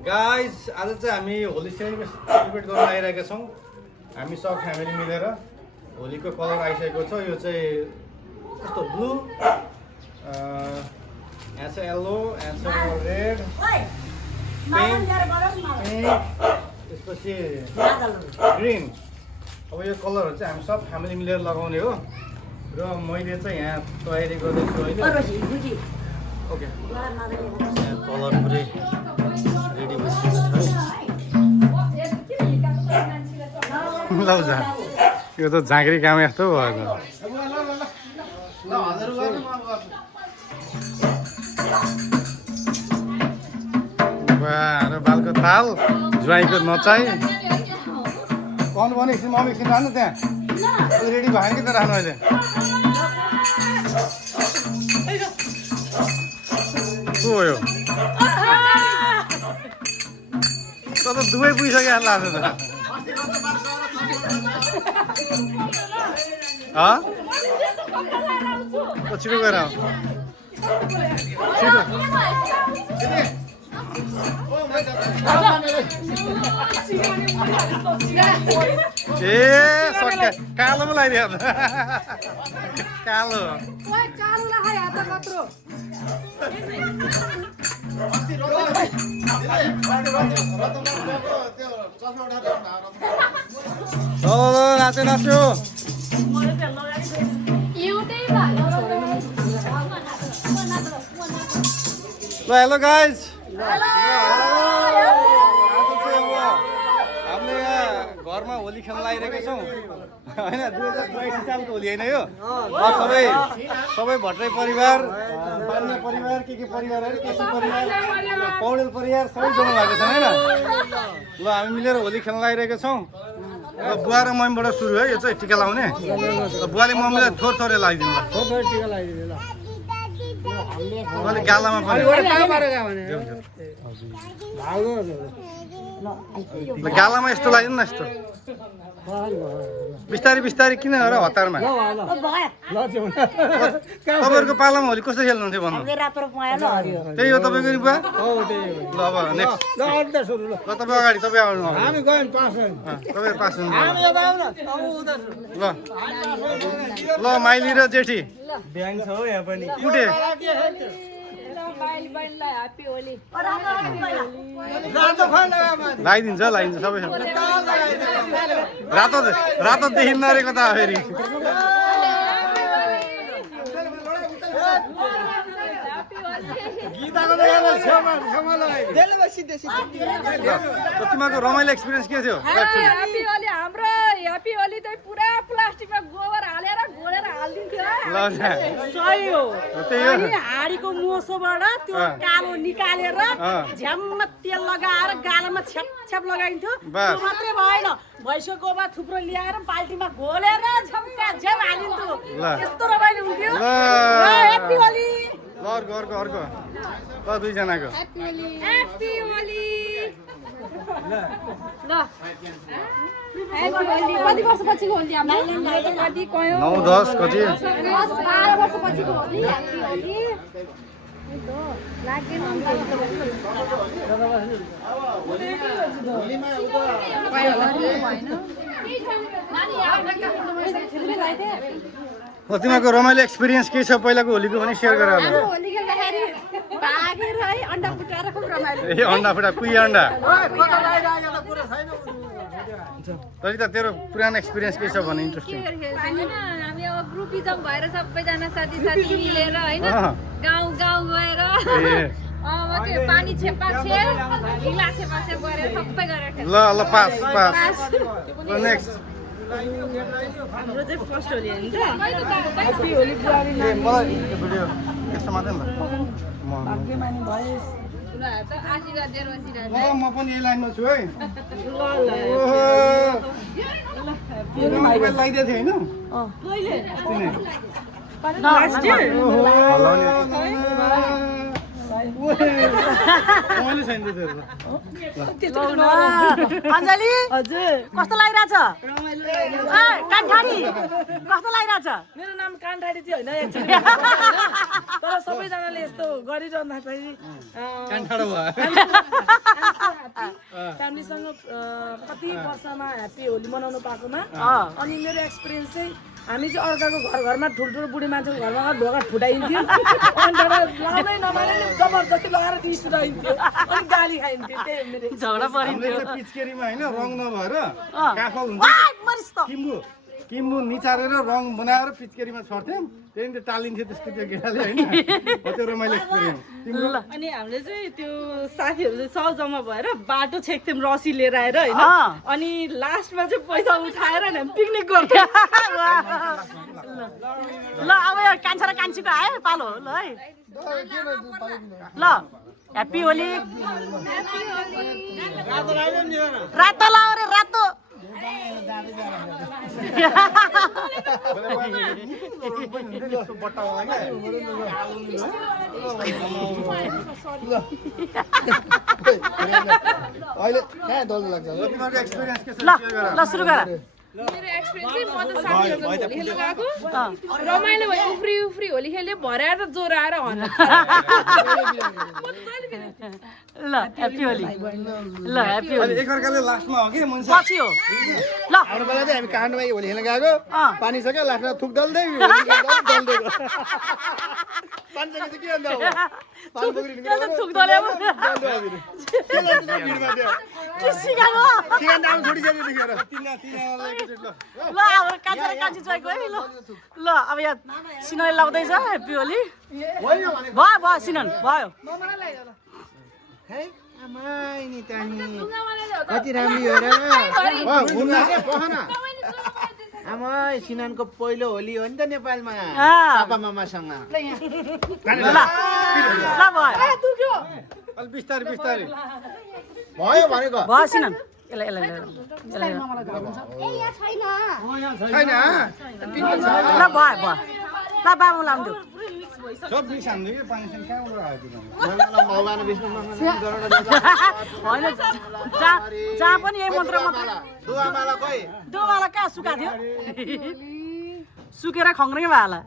Guys आज चाहिँ हामी होली सेलिब्रेट गर्न आइरहेका छौँ। हामी सब फ्यामिली मिलेर होलीको कलर आइसकेको छ। यो चाहिँ कस्तो ब्लू, यहाँ चाहिँ येल्लो, यहाँ चाहिँ रेड, पिङ्क, त्यसपछि ग्रिन। अब यो कलरहरू चाहिँ हामी सब फ्यामिली मिलेर लगाउने हो र मैले चाहिँ यहाँ तयारी गर्दैछु अहिले। ओके, कलर पुरै रेडी भइसकेको छ है। लौ जा, यो त झाँक्री काम यस्तो भयो त। बालको ताल, ज्वाइँको नचाइ। कौन भने एकछिन मम्मी एकछिन राख्नु त्यहाँ। रेडी भएन कि त राख्नु अहिले। को हो यो? त दुवै पुगिसक्यो जस्तो लाग्छ त। छिटो गएर आऊ, छिटो। ए सक्या, कालो पो लगाइदियो कालो। नाच्यो नाच्यो। ल हेलो गाइज, हामीले यहाँ घरमा होली खेल्न लागिरहेको छौँ होइन। 2022 सालको होली होइन यो। सबै भट्टराई परिवार, बान्ने परिवार, के परिवारहरू, केसी परिवार, पौडेल परिवार सबै जोड्नु भएको छ होइन। ल हामी मिलेर होली खेल्न लागिरहेको छौँ। र बुवा र मम्मीबाट सुरु है यो चाहिँ टिका लाउने। बुवाले मम्मीलाई थोर थोरै लगाइदिनु ल। बुवाले गालामा पनि गालामा यस्तो लगाइदिनु न। यस्तो बिस्तारै बिस्तारै किन र हतारमा। तपाईँहरूको पालामा होली कस्तो खेल्नुहुन्थ्यो भन्नु? त्यही हो तपाईँको नि बुवा। ल अब नेक्स्ट तपाईँ अगाडि, तपाईँ आउनु। तपाईँ पास हुनु। ल माइली र जेठी ब्याङ छ हो यहाँ पनि। कुटे लगाइदिन्छ लगाइदिन्छ सबै। रातो रातो देखिन्न अरे कता फेरि। तिमीहरूको रमाइलो एक्सपिरियन्स के थियो? हाम्रो ह्याप्पी होली चाहिँ पुरा प्लास्टिकमा गोबर हालेर घोलेर हालिदिन्थ्यो। सही हो। अनि हाँडीको मोसोबाट त्यो कालो निकालेर झ्याम्म तेल लगाएर गालामा छ्याप छ्याप लगाइन्थ्यो। त्यो मात्रै भएन, भैँसको गोबर थुप्रो ल्याएर बाल्टीमा घोलेर झम्का झ्याप हालिन्थ्यो। यस्तो रमाइलो हुन्थ्यो। ह्याप्पी होली। ल अर्को अर्को अर्को ल दुईजनाको ह्याप्पी होली। ल कति वर्षपछिको होली हाम्रो? 9-10 कति 12 वर्षपछिको होली ह्याप्पी होली। तिमीहरूको रमाइलो एक्सपिरियन्स के छ पहिलाको होलीको पनि सेयर गर। ए अन्डा फुटा कुही अन्डा। तैँले त तेरो पुरानो एक्सपिरियन्स के छ भने इन्ट्रेस्टिङ। हामी अब ग्रुपिजम भएर सबैजना साथी साथी मिलेर होइन गाउँ गाउँ गएर अब के पानी छेपा छेप, ढिला छेपा छेप गरेर सबै गरेर ल ल पास पास। ल नेक्स्ट हाम्रो चाहिँ फर्स्ट होली हो नि त। मलाई यो भिडियो यस्तो मात्रै ल। आशीर्वाद दिएर बसिरहेको ल म पनि यही लाइनमा छु है। मोबाइल लगाइदिएको थिएँ होइन। अञ्जली हजुर कस्तो लागिरहेछ? कान्ठाडी कस्तो लागिरहेछ? मेरो नाम कान्ठाडी चाहिँ होइन एक्चुअली, तर सबैजनाले यस्तो गरिरहँदाखेरि ओलीसँग कति वर्षमा ह्याप्पी होली मनाउनु पाएकोमा अनि मेरो एक्सपिरियन्स चाहिँ हामी चाहिँ अर्काको घरमा ठुल्ठुलो बुढी मान्छेको घरमा ढोका फुटाइन्थ्यो अनि लाउनै नमाने नि जबरजस्ती लगाएर रिस उठाइन्थ्यो अनि गाली खाइन्थ्यो त्यही मेरो झगडा परिन्थ्यो पिचकेरीमा होइन रङ नभएर काफल हुन्छ किम्बु निचारेर रङ बनाएर पिचकेरीमा छर्थ्यौँ त्यहाँदेखि टालिन्थ्यो त्यसको त्यो केटाले होइन त्यो रमाइलो एक्सपिरियन्स। अनि हामीले चाहिँ त्यो साथीहरू चाहिँ सब जम्मा भएर बाटो छेक्थ्यौँ रसी लिएर आएर होइन अनि लास्टमा चाहिँ पैसा उठाएर हामी पिकनिक गर्थ्यौँ। ल अब यो कान्छा र कान्छीको आयो पालो ल है ल ह्याप्पी होली रातो लाऊ रे रातो ल सुरु गर मेरो एक्सपिरियन्स चाहिँ म त साथीहरूसँग होली खेल्न गएको रमाइलो भयो उफ्री उफ्री होली खेल्यो भराएर त ज्वरो आएर हन ल ह्याप्पी होली ल ह्याप्पी होली एकअर्काले लास्टमा हो कि मान्छे पछि हो ल हाम्रो बेला चाहिँ हामी काठमाडौँ होली खेल्न गएको पानी सक्यो लास्टमा थुक दल्दै पानी सकेपछि के अन्त हो थुक दले ल अब कान्छा र कान्छी चाहिँ गयो ल ल अब यहाँ सिनन लाउँदैछ ह्याप्पी होली भयो भयो सिनन भयो कति राम्रो हो र आमा सिनानको पहिलो होली हो नि त नेपालमा पापा मामासँग ल भयो अलि बिस्तारै बिस्तारै भयो भनेको भयो सिनन यसलाई छैन ल भयो भयो ल बाबु लाउँछु सब मिस हान्दै के पानी चाहिँ कहाँबाट आयो होइन जहाँ पनि यही मन्त्र मात्र दोवाला कहाँ सुका थियो सुकेर खङ्ग्रै भयो होला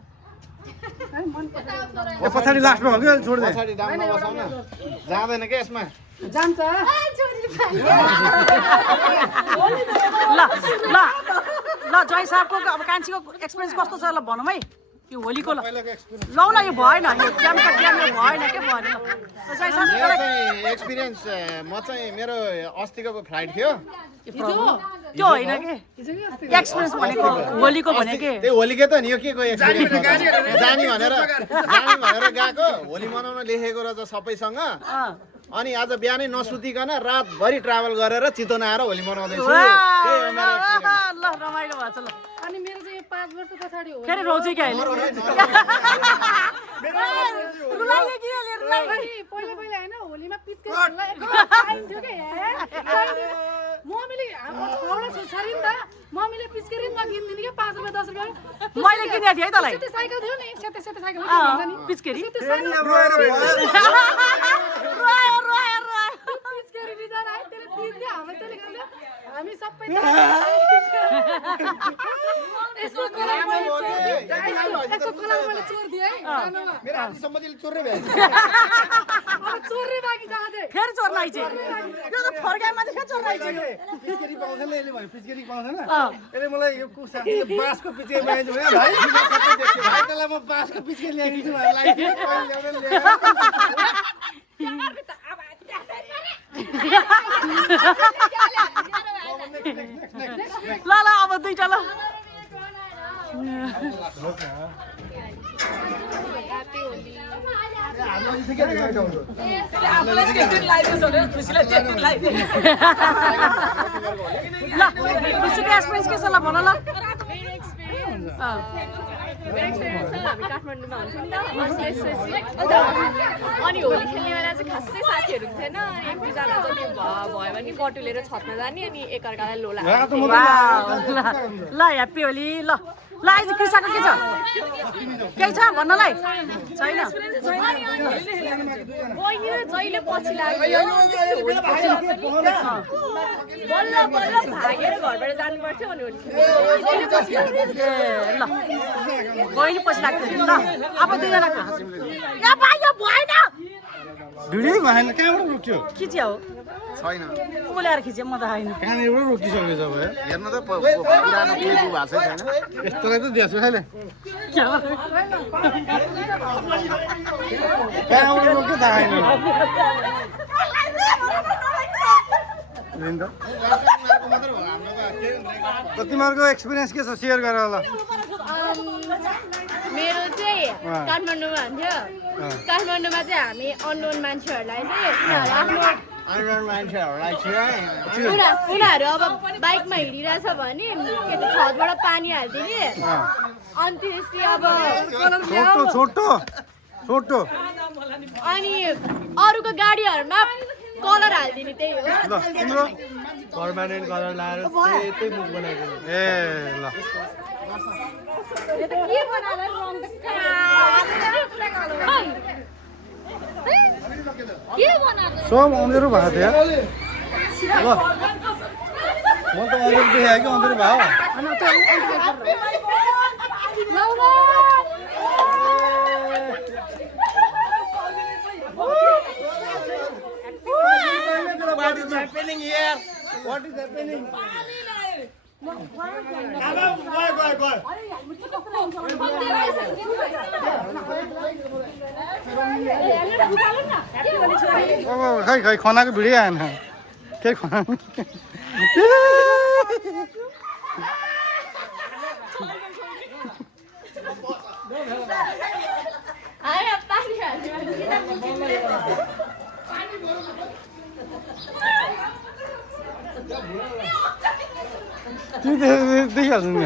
पछाडि लास्टमा हो कि छोड्दै पछाडि डाउनमा बसाउन जाँदैन क्या यसमा जान्छ ल ल ल जय साहबको अब कान्छीको एक्सपिरियन्स कस्तो छ ल भनौँ है यो होलीको ल लौ न यो भएन यो ड्यामका ड्याम यो भएन के भएन जय साहब मेरो चाहिँ एक्सपिरियन्स म चाहिँ मेरो अस्तिको फ्लाइट थियो त्यो होइन के एक्सपिरियन्स भनेको होलीको भनेको त्यही होलीकै त नि यो के को एक्सपिरियन्स जानी भनेर गएको होली मनाउन लेखेको रहेछ सबैसँग अनि आज बिहानै नसुतिकन रातभरि ट्राभल गरेर चितवन आएर होली मनाउँदैछु ल रमाइलो भएको छ ल अनि मेरो चाहिँ 5 वर्ष पछाडि हो फेरि रोजे क्या अहिले पहिला पहिला हैन होलीमा पिचकारी खाइन्थ्यो के मम्मीले हाम्रो छोरी नि त मम्मीले पिचकारी नकिन्दिन के 5 रुपैयाँ 10 रुपैयाँ मैले किनेको थिएँ है तँलाई सेते साइकल थियो नि सेते साइकल पिचकारी पिचकारी बिचारा है त्यसले पिन्थ्यो हाम्रो त्यसले गर्दा हामी सबै यसको कलर मैले चोर दिए है सानोमा मेरो हात सम्बन्धीले चोर्रे भयो अब चोर्रे बाँकी जाँदै फेरि चोर्नै छ यो त फर्काइमा त फेरि चोर्नै छ पिचकेरी पाउँदैन यसले भने पिचकेरी पाउँदैन यसले मलाई यो साथीले बाँसको पिचकेरी ल्याइदिनु भयो भाइ भाइ तँलाई म बाँसको पिचकेरी ल्याइदिन्छु भनेर ल्याइदिएँ ल ल अब दुईटा ल ल खुसीको एक्सपिरियन्स के छ ल भन ल मेरो एक्सपिरियन्स छ हामी काठमाडौँमा हुन्थ्यौँ नि त अनि होली खेल्ने बेला चाहिँ खासै साथीहरू थिएन एक दुईजना जति भयो भने बटुलेर छतमा जाने अनि एकअर्कालाई लोला ल ह्याप्पी होली ल ल आज कृषकको के छ केही छ भन्नलाई छैन बहिनी र जहिले पछि लाग्यो बल्ल बल्ल भागेर घरबाट जानुपर्थ्यो अनि ल बहिनी पछि लाग्थ्यो ल अब दुईजना भएन भिडियो भएन कहाँबाट रोक्यो खिच्यो हो छैन को ल्याएर खिच्यो म त होइन कहाँनिरबाट रोकिसकेको छ भयो हेर्नु त पुरानो फेसबुक भएको छैन यस्तोलाई त दिएछु अहिले कहाँबाट रोक्यो थाहा छैन तिमीहरूको एक्सपिरियन्स के छ सेयर गर ल मेरो चाहिँ काठमाडौँमा हुन्थ्यो काठमाडौँमा चाहिँ हामी अननोन मान्छेहरूलाई चाहिँ उनीहरू अब बाइकमा हिँडिरहेछ भने के त छतबाट पानी हालिदिने अनि त्यसपछि अब छोटो अनि अरूको गाडीहरूमा कलर हालिदिने त्यही हो तिम्रो पर्मानेन्ट कलर लाएर त्यही मुख बनाइदिनु ए ल सब अँधेरो भएको थियो ल म त अँधेरो देखाएँ कि अँधेरो भयो What is happening here? What is happening? खै खै खानाको भिडियो आएन केही खाना देखिहाल्छु नि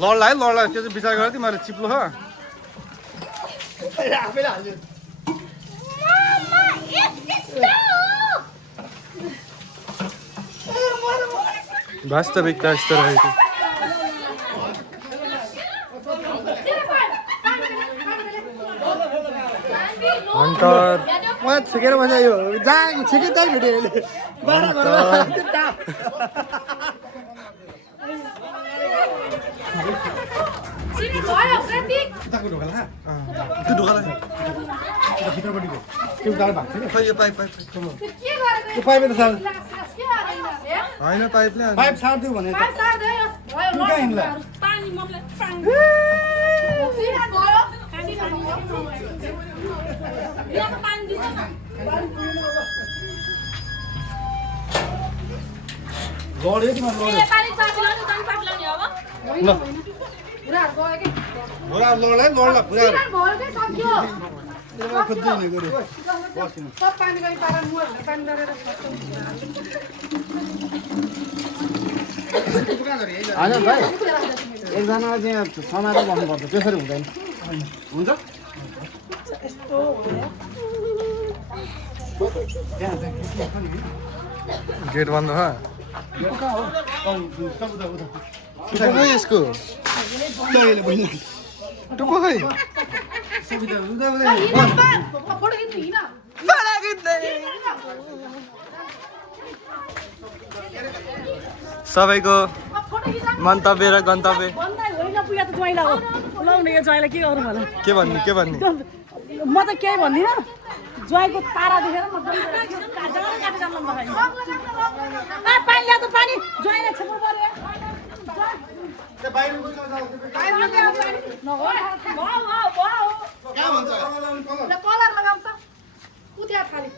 लड्ला है लड्ला त्यो चाहिँ विचार गरेँ तिमीहरूले चिप्लो हो वास्तविकता यस्तो रहेको hunter What? Sige naman sa'yo. Sige tayo video. Sini भयो प्रतीक उताको ढोका त्यो ढोका त्यो भित्रपट्टिको त्यो गाडी भएको थियो खै यो पाइप के गरेको त्यो पाइप त साल के हाल्दैन हैन पाइपले पाइप सार्दिउ भने पाइप सार्दै भयो कहाँ हिँड्ला पानी मम्ले पानी सिरा भयो यहाँ पानी दिन्छ न लड्यो कि ए पानी चापिलाउने पानी चापिलाउने अब ल पुराहरु गयो के होला लड्ला लड्ला पुरा सिरा भयो के सक्यो यसमा खोज्दै नि गरे बसिन सब पानी गई पारा मुहरले पानी डरेर होइन भाइ एकजनालाई चाहिँ समाएर बस्नुपर्छ त्यसरी हुँदैन हुन्छ गेट बन्द हो टुक्कै यसको टुक्कै फोटो खिच्नु हिँड सबैको मन्तव्य र गन्तव्य भन्दै होइन पुगे त ज्वाइँला हो लाउने यो ज्वाइँलाई के गरौँ होला के भन्ने म त केही भन्दिनँ ज्वाइँको तारा देखेर म काटेर जान्नु पानी ल्याएको पानी ज्वाइँलाई छेप्नु पर्यो कलर लगाउँछ कुद्या थाली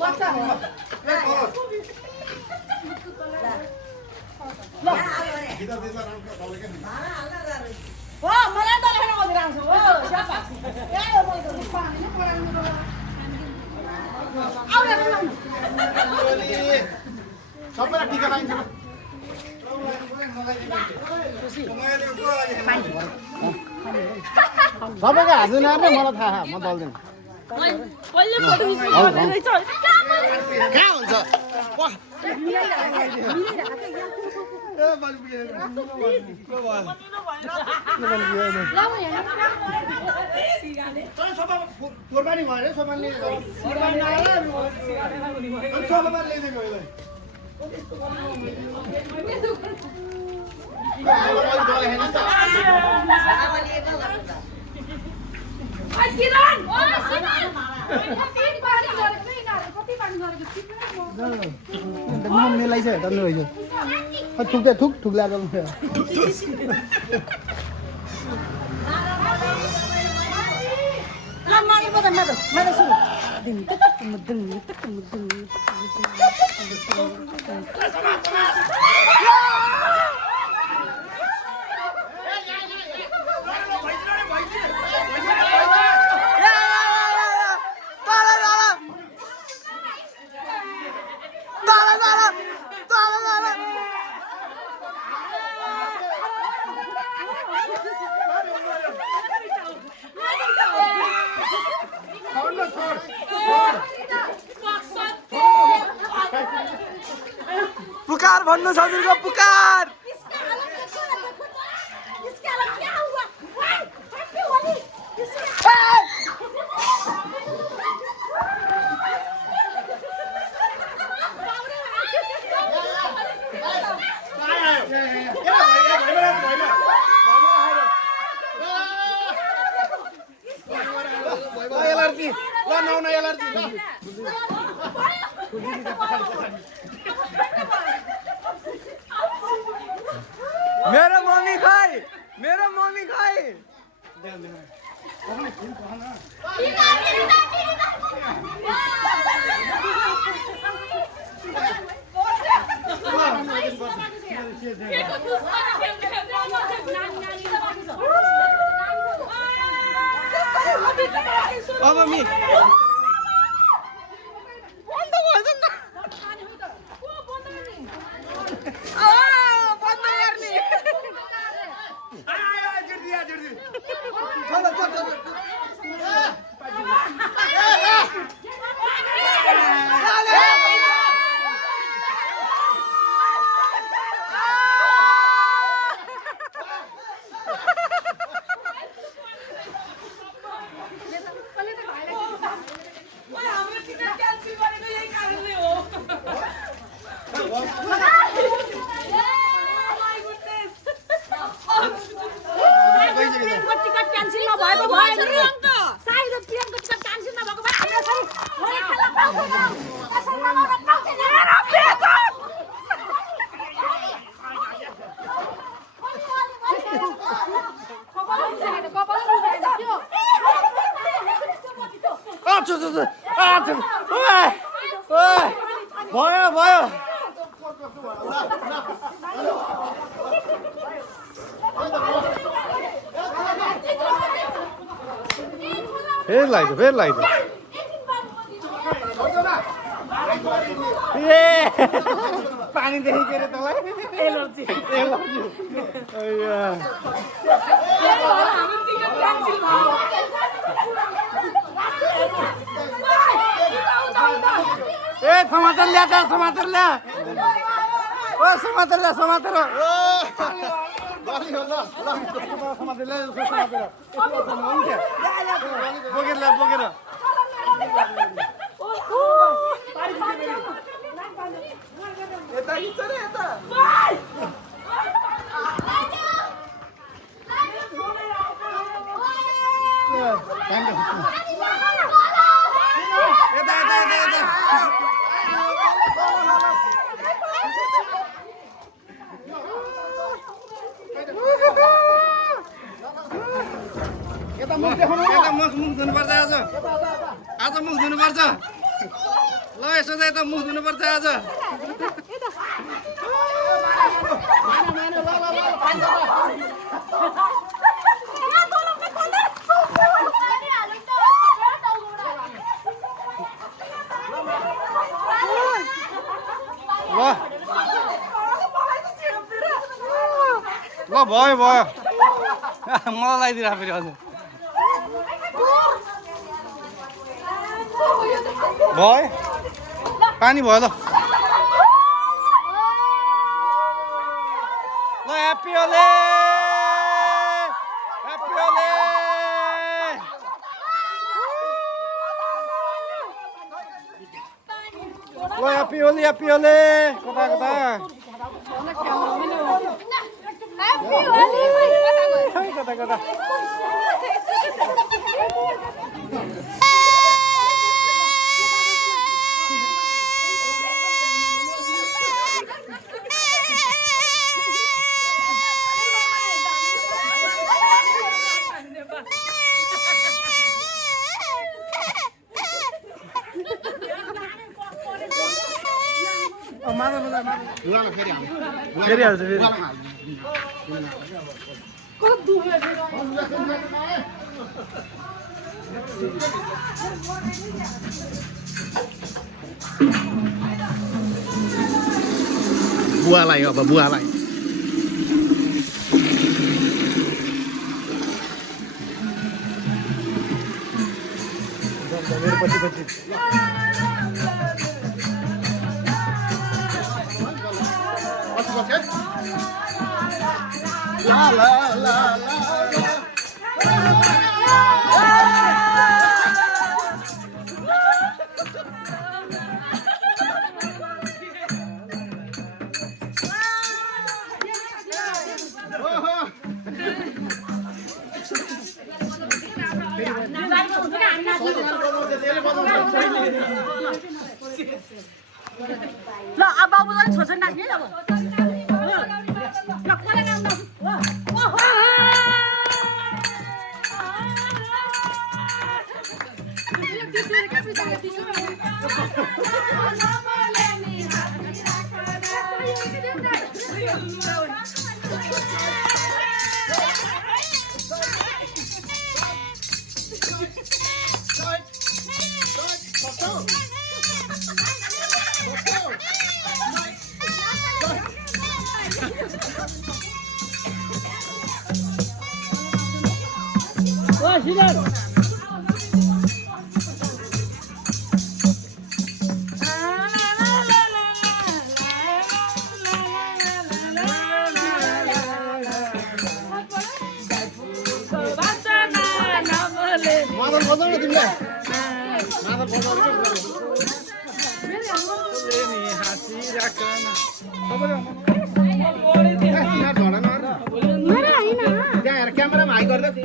बच्चा हो हो मलाई त लेखेर बसेर आउँछ हो स्यापास सबैलाई टिका लगाइन्छ सबैको हात नआएर मलाई थाहा म दल्दिनँ कहिले फोटो खिच्नु रहेछ कहाँ हुन्छ कुर्बानी भयो अरे सोमानले कुर्बानी आयो अनि सोमानले ल्याइदिएको यसलाई मिलाइछ हेर्नु रहेछ थुक्दै थुक लाग्यो पुकार भन्नु हजुरको पुकार एलर्जी ल नहुन एलर्जी ल मेरो मम्मी खाइ मेरो मम्मी खाइ मम्मी भयो भयो फेरि लगाइदियो फेरि लगाइदियो ए पानी देखेको अरे तँलाई एलर्जी ए समातेर ल्या त समातेर ल्या ओ समातेर ल्या समातेर समातेर ल्या समातेर बोकेर ल्या बोकेर यता हिँड्छ रे यता यता मुख देखाउनु यता मुख धुनुपर्छ आज मुख धुनुपर्छ ल यसो त यता मुख धुनुपर्छ आज ल भयो भयो मलाई लगाइदिएर फेरि हजुर भयो पानी भयो ल ल ह्याप्पी होली कता कता कता कता बुवालाई फेरि हाल्नु फेरि हाल्छ फेरि बुवालाई अब बुवालाई मेरो पछि पछि ला ला ला ला ल अब बाबुलाई छोड्छ नाच्ने अब ल कसले गाउँदा मादल बजाउन तिमीले मादल बजाउनु त्यहाँ हेर क्यामेरामा हाई गर्दै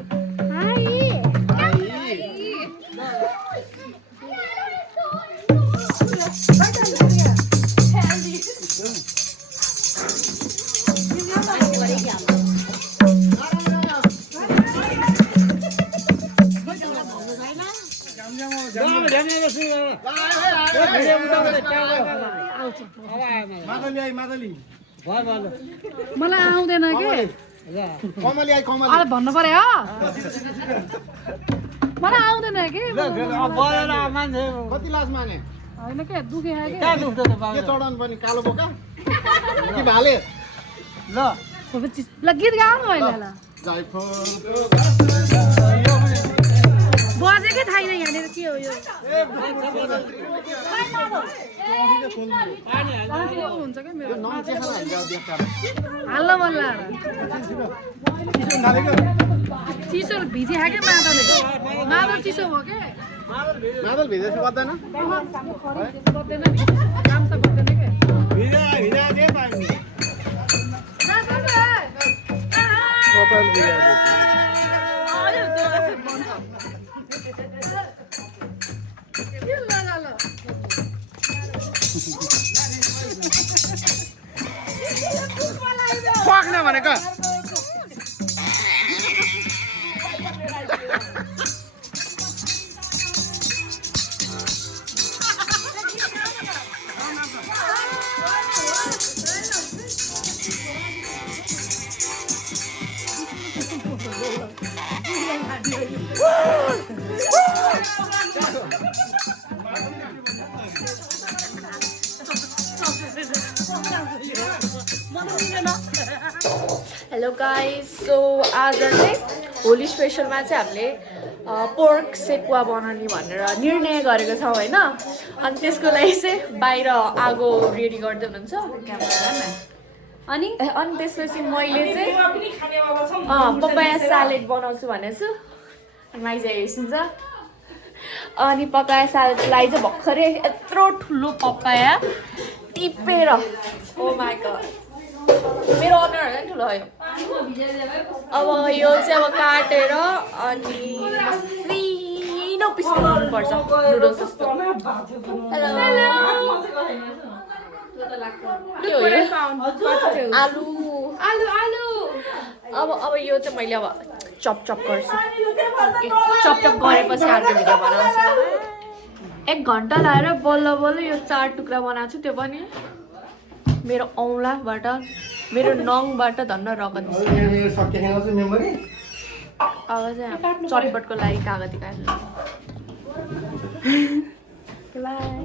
मलाई आउँदैन के कमली आई कमली अरे भन्नु पर्यो मलाई आउँदैन के कति लाज माने होइन के दुखे के के चढाउनु पर्ने कालो बोका कि भाले ल गीत गाउनु होइन ल बजेकै छैन यहाँनिर के हो यो हुन्छ क्या मेरो हाल्न मन लाग्यो चिसो भिजे खायो क्या मादल चिसो भयो के मादल भिजेपछि बज्दैन बज्दैन नि काम त बज्दैन के पाक्न भनेको हेलो गाइस सो आज चाहिँ होली स्पेसलमा चाहिँ हामीले पोर्क सेकुवा बनाउने भनेर निर्णय गरेको छौँ होइन अनि त्यसको लागि चाहिँ बाहिर आगो रेडी गर्दै हुनुहुन्छ क्यामेरामा अनि त्यसपछि मैले चाहिँ पपाया सालेड बनाउँछु भनेको छु माइज हेर्नुहुन्छ अनि पपाया साललाई चाहिँ भर्खरै यत्रो ठुलो पपाया टिपेर ओ माई गड मेरो अनुहार नै ठुलो भयो अब यो चाहिँ अब काटेर अनि मसिनो पिस बनाउनुपर्छ नुडल्स जस्तो हेलो के हो यो आलु आलु आलु अब यो चाहिँ मैले अब चप गर्छु चप गरेपछि अर्को भिडियो बनाउँछु 1 घन्टा लाएर बल्ल यो 4 टुक्रा बनाएको छु त्यो पनि मेरो औँलाबाट मेरो नङबाट धन्न रगत अब चाहिँ चटपटको लागि कागती काट्नु बाई